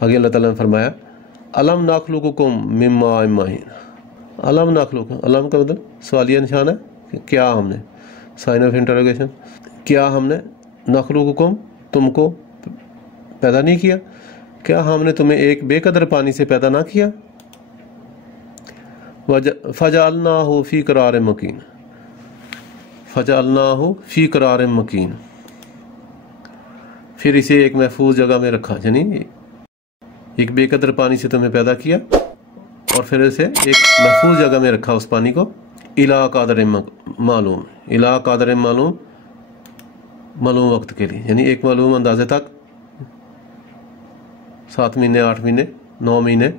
آگے اللہ تعالیٰ نے فرمایا الم نخلقکم من ماء مہین، الم نخلقکم، الم کا مطلب سوالیہ نشان ہے کہ کیا ہم نے، سائن آف انٹروگیشن، کیا ہم نے نخلقکم تم کو پیدا نہیں کیا، کیا ہم نے تمہیں ایک بے قدر پانی سے پیدا نہ کیا، فجعلناہ فی قرار مکین، فجعلناہ فی قرار مکین، پھر اسے ایک محفوظ جگہ میں رکھا، یعنی ایک بے قدر پانی سے تمہیں پیدا کیا اور پھر اسے ایک محفوظ جگہ میں رکھا اس پانی کو، الی قدر معلوم، الی قدر معلوم، معلوم وقت کے لیے، یعنی ایک معلوم اندازے تک، 7 مہینے 8 مہینے 9 مہینے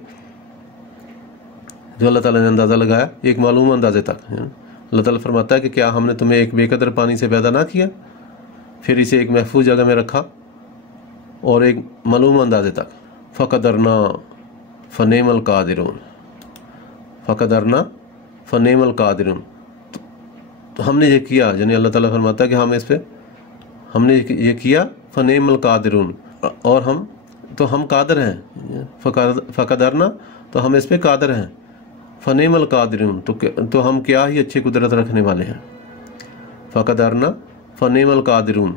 جو اللہ تعالیٰ نے اندازہ لگایا، ایک معلوم اندازے تک۔ اللہ تعالیٰ فرماتا ہے کہ کیا ہم نے تمہیں ایک بے قدر پانی سے پیدا نہ کیا، پھر اسے ایک محفوظ جگہ میں رکھا اور ایک معلوم اندازے تک، فقدرنا فنعم القادرون، فقدرنا فنعم القادرون، تو ہم نے یہ کیا، یعنی اللہ تعالیٰ فرماتا ہے کہ ہم اس پہ ہم نے یہ کیا، فنعم القادرون، اور ہم قادر ہیں، فقدرنا تو ہم اس پہ قادر ہیں، فنعم القادرون تو ہم کیا ہی اچھی قدرت رکھنے والے ہیں، فقدرنا فنعم القادرون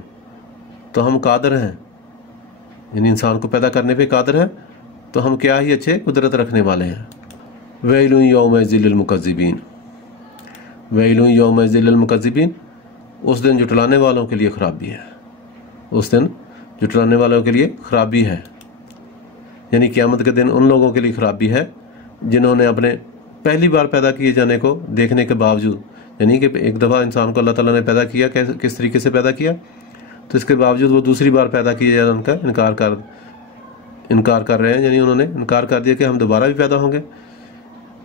تو ہم قادر ہیں، یعنی انسان کو پیدا کرنے پہ قادر ہیں، تو ہم کیا ہی اچھے قدرت رکھنے والے ہیں۔ ویل یومئذ للمکذبین، ویل یومئذ للمکذبین، اس دن جھٹلانے والوں کے لیے خرابی ہے، اس دن جھٹلانے والوں کے لیے خرابی ہے، یعنی قیامت کے دن ان لوگوں کے لیے خرابی ہے جنہوں نے اپنے پہلی بار پیدا کیے جانے کو دیکھنے کے باوجود، یعنی کہ ایک دفعہ انسان کو اللہ تعالیٰ نے پیدا کیا، کس طریقے سے پیدا کیا، تو اس کے باوجود وہ دوسری بار پیدا کیے جانے ان کا انکار کر رہے ہیں، یعنی انہوں نے انکار کر دیا کہ ہم دوبارہ بھی پیدا ہوں گے۔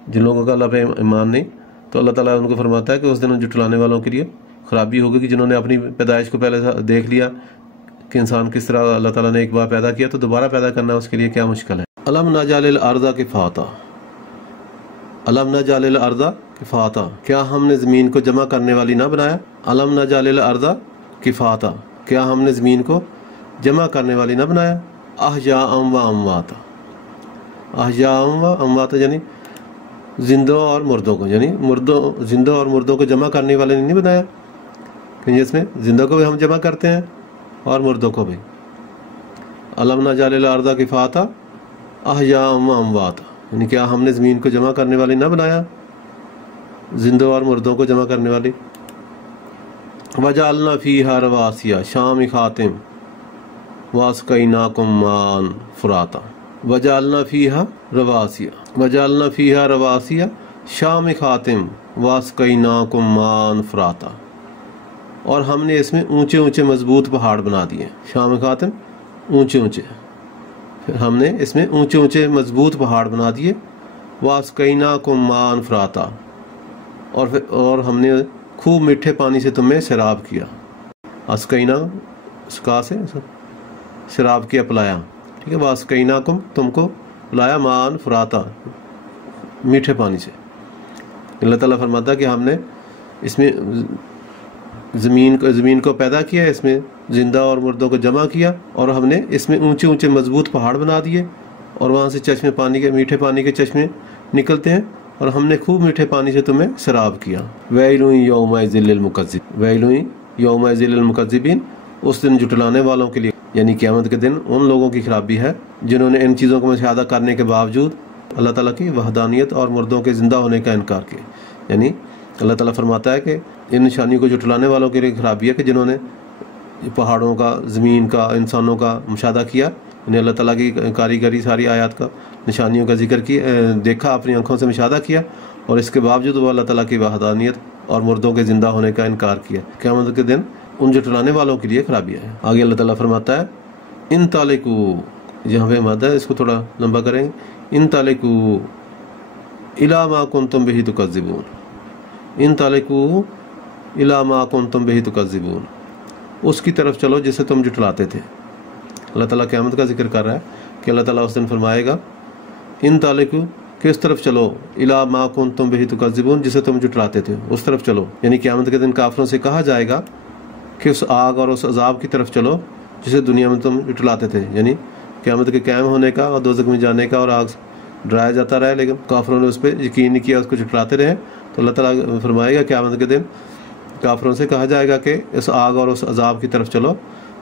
جن لوگوں کا اللہ پہ ایمان نہیں، تو اللہ تعالیٰ ان کو فرماتا ہے کہ اس دن ان جھٹلانے والوں کے لیے خرابی ہوگی کہ جنہوں نے اپنی پیدائش کو پہلے دیکھ لیا کہ انسان کس طرح اللہ تعالیٰ نے ایک بار پیدا کیا تو دوبارہ پیدا کرنا اس کے لیے کیا مشکل ہے۔ الم نجعل الارض کفاتا، الم نجعل الارض کفاتا، کیا ہم نے زمین کو جمع کرنے والی نہ بنایا، الم نجعل الارض کفاتا، کیا ہم نے زمین کو جمع کرنے والی نہ بنایا، احیاء و امواتا، احیاء و امواتا یعنی زندوں اور مردوں کو، یعنی زندوں اور مردوں کو جمع کرنے والے نہیں بنایا، کہ جس میں زندوں کو بھی ہم جمع کرتے ہیں اور مردوں کو بھی۔ الم نجعل الارض کفاتا احیاء و امواتا، یعنی کیا ہم نے زمین کو جمع کرنے والی نہ بنایا، زندوں اور مردوں کو جمع کرنے والی۔ وجعلنا فیہا رواسیا شامخاتم واسقیناکم ماء فراتا، وجعلنا فیہا رواسیا، وجعلنا فیہا رواسیا شامخاتم واسقیناکم ماء فراتا، اور ہم نے اس میں اونچے اونچے مضبوط پہاڑ بنا دیے، شامخاتم اونچے اونچے، پھر ہم نے اس میں اونچے اونچے مضبوط پہاڑ بنا دیے، واسقیناکم ماء فراتا، اور ہم نے خوب میٹھے پانی سے تمہیں سیراب کیا، اسقینا سکا سے سیراب کیا، پلایا، ٹھیک ہے، واسقیناکم تم کو پلایا، ماء فراتا میٹھے پانی سے۔ اللہ تعالیٰ فرماتا ہے کہ ہم نے اس میں زمین کو پیدا کیا، اس میں زندہ اور مردوں کو جمع کیا، اور ہم نے اس میں اونچے اونچے مضبوط پہاڑ بنا دیے، اور وہاں سے چشمے پانی کے، میٹھے پانی کے چشمے نکلتے ہیں، اور ہم نے خوب میٹھے پانی سے تمہیں سیراب کیا۔ ویل یومئذ للمکذبین، ویل یومئذ للمکذبین، اس دن جھٹلانے والوں کے لیے، یعنی قیامت کے دن ان لوگوں کی خرابی ہے جنہوں نے ان چیزوں کو مشاہدہ کرنے کے باوجود اللہ تعالیٰ کی وحدانیت اور مردوں کے زندہ ہونے کا انکار کیا۔ یعنی اللہ تعالیٰ فرماتا ہے کہ ان نشانیوں کو جھٹلانے والوں کے لیے خرابی ہے کہ جنہوں نے پہاڑوں کا، زمین کا، انسانوں کا مشاہدہ کیا، یعنی اللہ تعالیٰ کی کاریگری، ساری آیات کا، نشانیوں کا ذکر کیا، دیکھا، اپنی آنکھوں سے مشاہدہ کیا، اور اس کے باوجود وہ اللہ تعالیٰ کی وحدانیت اور مردوں کے زندہ ہونے کا انکار کیا۔ قیامت کے دن ان جھٹلانے والوں کے لیے خرابی ہے۔ آگے اللہ تعالیٰ فرماتا ہے ان تالکو، یہاں پہ مادہ ہے، اس کو تھوڑا لمبا کریں گے، ان تالکو الی ما کنتم بہ تکذبون، ان تالکو الی ما کنتم بہ تکذبون، اس کی طرف چلو جسے تم جھٹلاتے تھے۔ اللہ تعالیٰ قیامت کا ذکر کر رہا ہے کہ اللہ تعالیٰ اس دن فرمائے گا ان تالکو، کس طرف چلو، الی ما کنتم بہ تکذبون، جسے تم جھٹلاتے تھے، اس طرف چلو، یعنی قیامت کے دن کافروں سے کہا جائے گا کہ اس آگ اور اس عذاب کی طرف چلو جسے دنیا میں تم جھٹلاتے تھے، یعنی क़यामत के कायम होने का और दोज़ख में जाने का और आग डराया जाता रहा, लेकिन काफिरों ने उस पर यकीन नहीं किया, उसको झुठलाते रहे। तो अल्लाह ताला फरमाएगा क़यामत के दिन काफिरों से कहा जाएगा कि इस आग और उस अजाब की तरफ चलो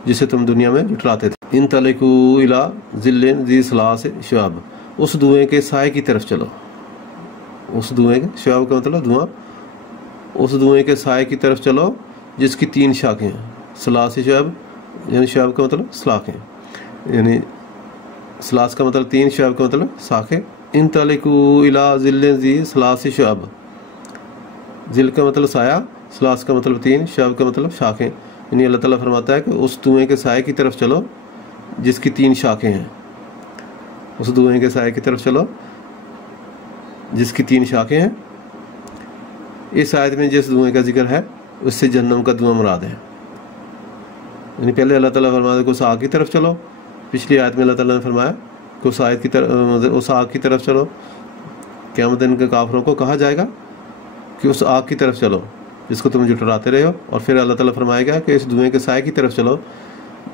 जिसे तुम दुनिया में झुठलाते थे। इन तलिकू इला ज़िल्लिन ज़ी सलास शुआब, उस धुएँ के साए की तरफ चलो। उस धुएँ के, शुआब का मतलब धुआं, उस धुएँ के साए की तरफ चलो जिसकी 3 शाखें हैं। सलास शुआब यानी शुआब का मतलब सलाखें, यानी सलास का मतलब 3, शुआब का मतलब शाखें। इन तलिकू इला ज़िल्लिन ज़ी सलास शुआब, ज़िल का मतलब साया, सलास का मतलब 3, शुआब का मतलब शाखें। यानी अल्लाह ताला फरमाता है कि उस धुएँ के साए की तरफ चलो जिसकी 3 शाखें हैं। उस धुएँ के साए की तरफ चलो जिसकी 3 शाखें हैं। इस आयत में जिस धुएँ का जिक्र है उससे जहन्नम का धुआं मुराद है। यानी पहले अल्लाह ताला फरमाता है कि उस आग की तरफ चलो, पिछली आयत में अल्लाह ताला ने फरमाया कि उस आयत की तरफ, उस आग की तरफ चलो। क़यामत दिन के काफिरों को कहा जाएगा कि उस आग की तरफ चलो जिसको तुम झुठलाते रहे हो, और फिर अल्लाह ताला फरमाएगा कि इस धुएँ के साए की तरफ चलो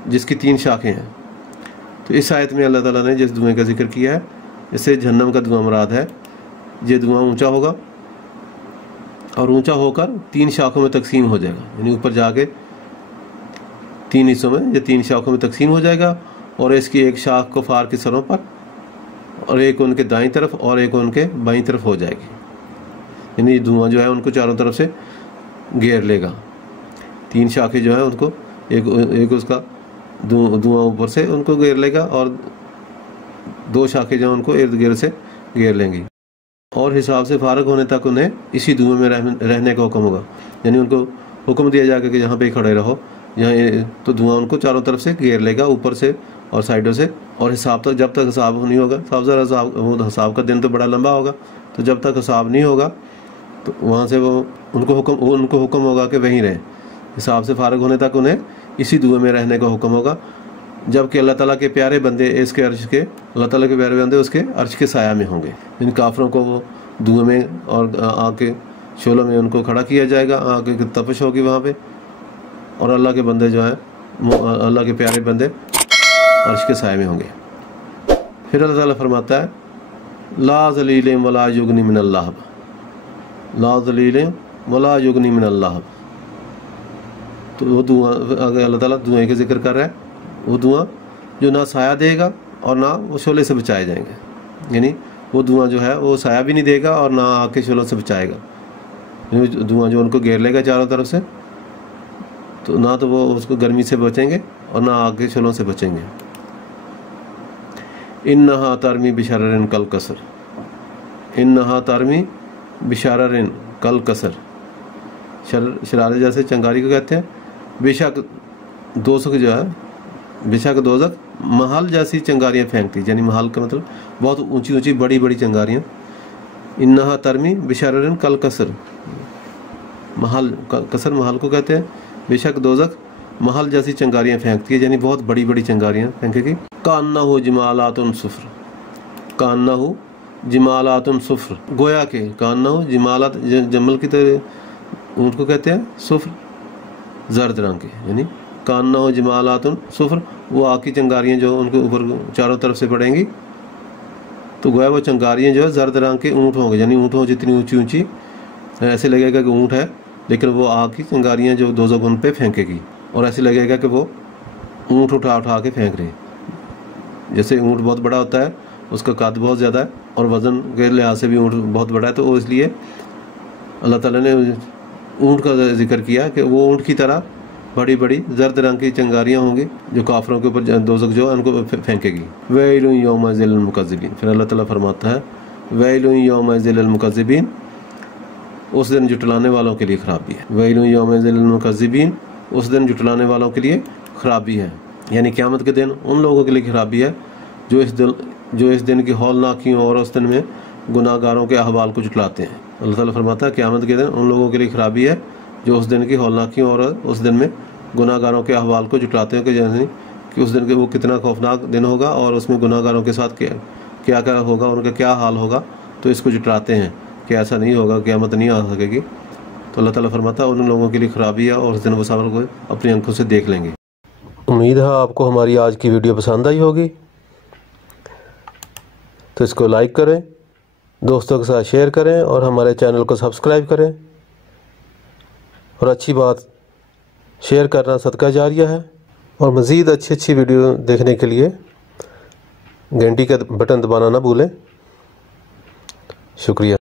जिसकी 3 शाखें हैं। तो इस आयत में अल्लाह ताला ने जिस धुएँ का जिक्र किया है इससे जहन्नम का धुआं मुराद है। ये धुआं ऊंचा होगा और ऊंचा होकर 3 शाखों में तकसीम हो जाएगा, यानी ऊपर जाके 3 हिस्सों में, ये 3 शाखों में तकसीम हो जाएगा। और इसकी एक शाख कुफार के सरों पर और एक उनके दाईं तरफ और एक उनके बाईं तरफ हो जाएगी। यानी धुआं जो है उनको चारों तरफ से घेर लेगा। 3 शाखें जो है उनको एक उसका धुआं ऊपर से उनको घेर लेगा और 2 शाखें जो उनको इर्द गिर्द से घेर लेंगी। और हिसाब से फारग होने तक उन्हें इसी धुएं में रहने का हुक्म होगा। यानी उनको हुक्म दिया जाएगा कि यहाँ पे खड़े रहो, यहाँ, तो धुआं उनको चारों तरफ से घेर लेगा, ऊपर से और साइडों से। और हिसाब तक, जब तक हिसाब नहीं होगा, हिसाब का दिन तो बड़ा लंबा होगा, तो जब तक हिसाब नहीं होगा तो वहाँ से वो उनको हुक्म होगा कि वहीं रहें। हिसाब से फारग होने तक उन्हें इसी धुएं में रहने का हुक्म होगा। जबकि अल्लाह ताला के प्यारे बंदे इसके अर्श के, अल्लाह ताला के प्यारे बंदे उसके अर्श के साया में होंगे। इन काफिरों को वो धुएं में और आग के शोलों में उनको खड़ा किया जाएगा, आग की तपश होगी वहाँ पे, और अल्लाह के बंदे जो हैं, अल्लाह के प्यारे बंदे अर्श के साए में होंगे। फिर अल्लाह ताला फरमाता है ला ज़लील वला युगनी मिन अल्लाह, ला ज़लील वला युगनी मिन अल्लाह। तो वो धुआं, अगर अल्लाह ताला धुएँ का जिक्र कर रहा है, वो धुआं जो ना साया देगा और ना वो शोले से बचाए जाएंगे। यानी वो धुआं जो है वो साया भी नहीं देगा और ना आग के शोलों से बचाएगा। धुआं जो उनको घेर लेगा चारों तरफ से, तो ना तो वो उसको गर्मी से बचेंगे और ना आग के शोलों से बचेंगे। इन्नहा तरमी बिशररिन कल कसर, इन्नहा तरमी बिशररिन कल कसर, शरारे जैसे चिंगारी को कहते हैं। बेशक दोज़ख जो है, बेशक दोज़ख महल जैसी चिंगारियाँ फेंकती, यानी महल का मतलब बहुत ऊंची ऊंची बड़ी बड़ी चिंगारियाँ। इन्नहा तरमी बिशररिन कल कसर, महल कसर महल को कहते हैं। बेशक दोज़ख महल जैसी चिंगारियाँ फेंकती है, यानी बहुत बड़ी बड़ी चिंगारियाँ फेंकेगी। कान्नहु जिमालातुन सुफ्र, कान्नहु जिमालातुन सुफ्र, गोया के, कान्नहु जिमालात जमल की तरह ऊँट को कहते हैं, सुफ्र जर्द रंग के, यानी कान्नहु जिमालातुन सुफ्र, वो आग की चिंगारियाँ जो उनके ऊपर चारों तरफ से पड़ेंगी, तो गोया वो चिंगारियाँ जो है जर्द रंग के ऊँट होंगे, यानी ऊँट हो जितनी ऊंची ऊंची, ऐसे लगेगा कि ऊँट है, लेकिन वो आग की चिंगारियाँ जो दोज़ख उन पे फेंकेगी, और ऐसे लगेगा कि वो ऊँट उठा उठा के फेंक रहे हैं। जैसे ऊँट बहुत बड़ा होता है, उसका कद बहुत ज़्यादा है और वज़न के लिहाज से भी ऊँट बहुत बड़ा है, तो इसलिए अल्लाह ताला ने ऊँट का जिक्र किया कि वो ऊँट की तरह बड़ी बड़ी जर्द रंग की चिंगारियाँ होंगी जो काफिरों के ऊपर दोज़ख जो है उनको फेंकेगी। वैलुन यौमइज़िल लिल-मुकज़्ज़िबीन, फिर अल्लाह ताला फरमाता है वैलुन यौमइज़िल लिल-मुकज़्ज़िबीन, उस दिन जुटलाने वालों के लिए खराबी है। वैलुन यौमइज़िल लिल-मुकज़्ज़िबीन, उस दिन जुटलाने वालों के लिए खराबी है, यानी क़यामत के दिन उन लोगों के लिए खराबी है जो इस दिन की हौलनाकियों और उस दिन में गुनाहगारों के अहवाल को जुटलाते हैं। अल्लाह ताला फरमाता है क़यामत के दिन उन लोगों के लिए खराबी है जो उस दिन की हौलनाकियों और उस दिन में गुनाहगारों के अहवाल को जुटलाते हैं, कि जैसे कि उस दिन के वो कितना खौफनाक दिन होगा और उसमें गुनाहगारों के साथ क्या क्या होगा, उनका क्या हाल होगा, तो इसको जुटलाते हैं कि ऐसा नहीं होगा, क़यामत नहीं आ सकेगी। तो अल्लाह ताला फरमाता है उन लोगों के लिए खराबी है और उस दिन वो सब को अपनी आंखों से देख लेंगे। उम्मीद है आपको हमारी आज की वीडियो पसंद आई होगी। तो इसको लाइक करें, दोस्तों के साथ शेयर करें और हमारे चैनल को सब्सक्राइब करें। और अच्छी बात, शेयर करना सदका जारिया है। और मज़ीद अच्छी वीडियो देखने के लिए घंटी का बटन दबाना ना भूलें। शुक्रिया।